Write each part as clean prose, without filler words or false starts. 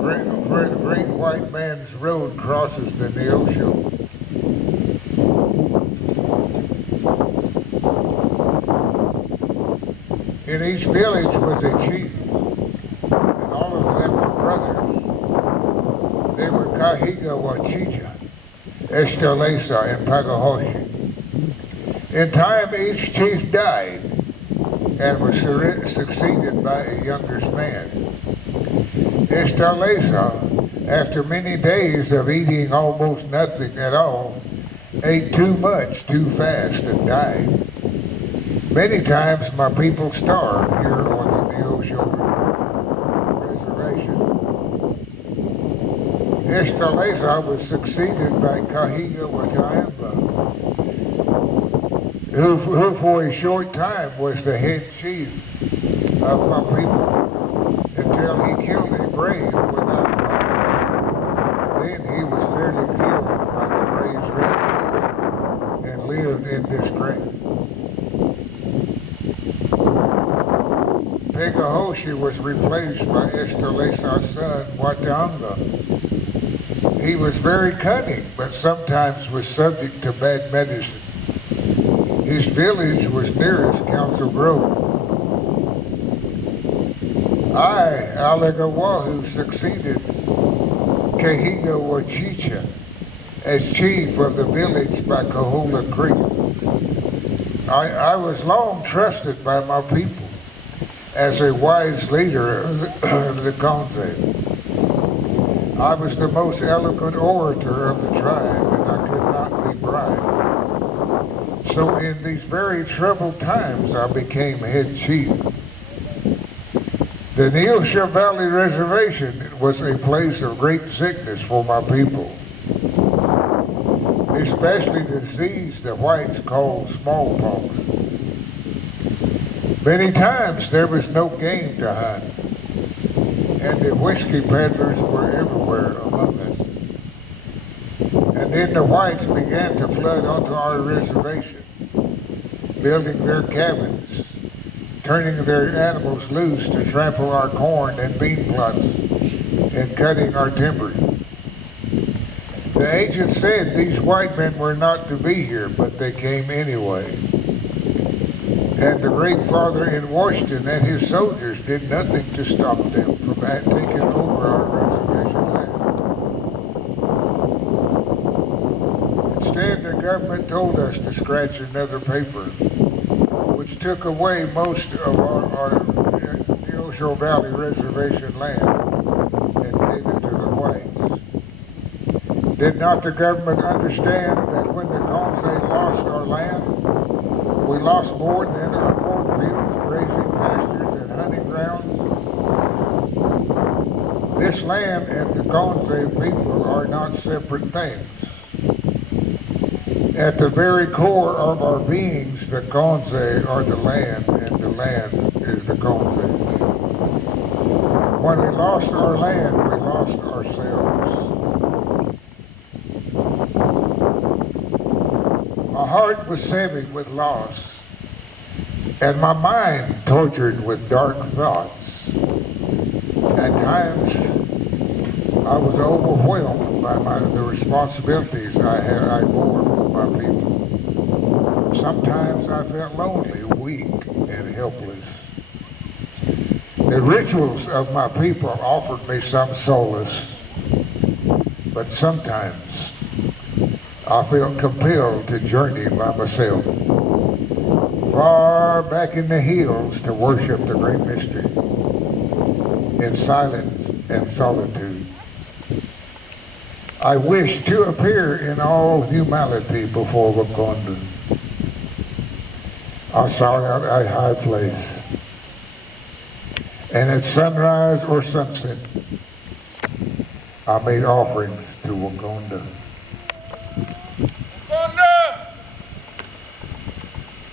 where the great white man's road crosses the Neosho. In each village was a chief, and all of them were brothers. They were Allegawaho, Estalesa, and Pagahoshi. In time, each chief died and was succeeded by a younger man. Estalesa, after many days of eating almost nothing at all, ate too much too fast and died. Many times my people starved here on the Neosho reservation. Estalesa was succeeded by Allegawaho, who for a short time was the head chief of my people, until he killed a brave without cause. Then he was nearly killed by the brave's red and lived in disgrace. Pagahoshi was replaced by Estalesa's son, Watanga. He was very cunning, but sometimes was subject to bad medicine. His village was nearest Council Grove. I, Allegawaho, succeeded Allegawaho as chief of the village by Cahola Creek. I was long trusted by my people as a wise leader of the Conze. I was the most eloquent orator of the tribe, and I could not be bribed. So in these very troubled times, I became head chief. The Neosho Valley Reservation was a place of great sickness for my people, especially the disease the whites called smallpox. Many times there was no game to hunt, and the whiskey peddlers were everywhere among us. And then the whites began to flood onto our reservation, building their cabins, turning their animals loose to trample our corn and bean plots, and cutting our timber. The agent said these white men were not to be here, but they came anyway. And the great father in Washington and his soldiers did nothing to stop them from taking over our reservation land. Instead, the government told us to scratch another paper, which took away most of our Neosho Valley Reservation land and gave it to the whites. Did not the government understand that when the Conze lost our land, we lost more than our cornfields, grazing pastures, and hunting grounds? This land and the Conze people are not separate things. At the very core of our beings, the Conze are the land, and the land is the Conze. When we lost our land, we lost ourselves. My heart was heavy with loss, and my mind tortured with dark thoughts. At times, I was overwhelmed by the responsibilities I bore for my people. Sometimes I felt lonely, weak, and helpless. The rituals of my people offered me some solace, but sometimes I felt compelled to journey by myself, far back in the hills to worship the great mystery, in silence and solitude. I wished to appear in all humility before Wakanda. I sought out a high place, and at sunrise or sunset, I made offerings to Wakanda.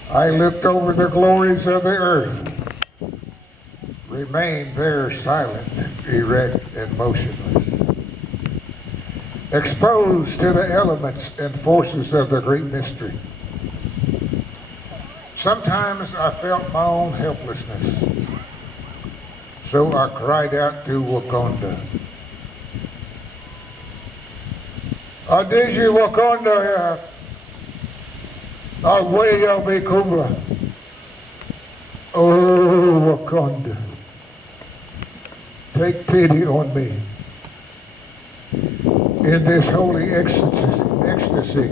I looked over the glories of the earth, remained there silent, erect, and motionless, exposed to the elements and forces of the great mystery. Sometimes I felt my own helplessness, so I cried out to Wakanda, Adiji Wakanda ya Awaya Bekuba. Oh, Wakanda, take pity on me. In this holy ecstasy,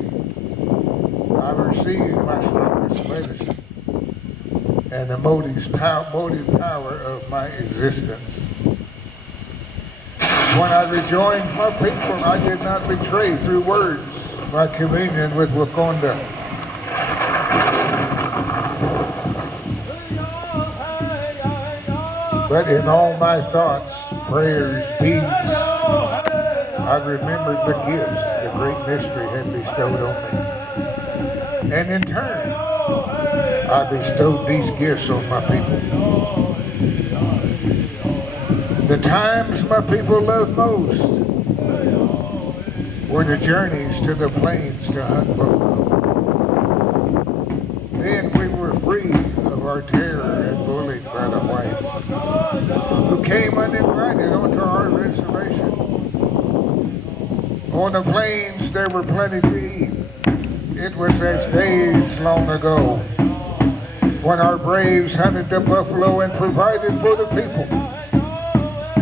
I receive my strongest medicine and the motive power of my existence. When I rejoined my people, I did not betray through words my communion with Wakanda. But in all my thoughts, prayers, deeds, I remembered the gifts the great mystery had bestowed on me. And in turn, I bestowed these gifts on my people. The times my people loved most were the journeys to the plains to hunt buffalo. Then we were free of our terror and bullied by the whites, who came uninvited onto our reservation. On the plains there were plenty to eat. It was as days long ago when our braves hunted the buffalo and provided for the people.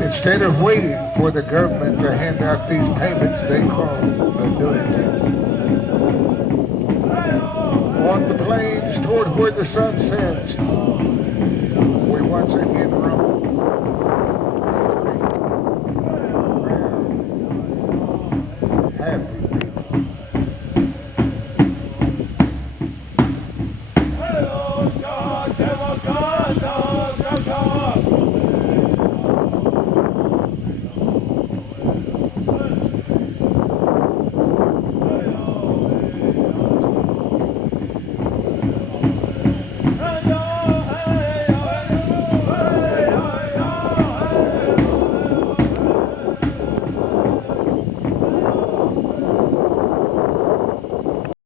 Instead of waiting for the government to hand out these payments they call annuities. On the plains toward where the sun sets, we once again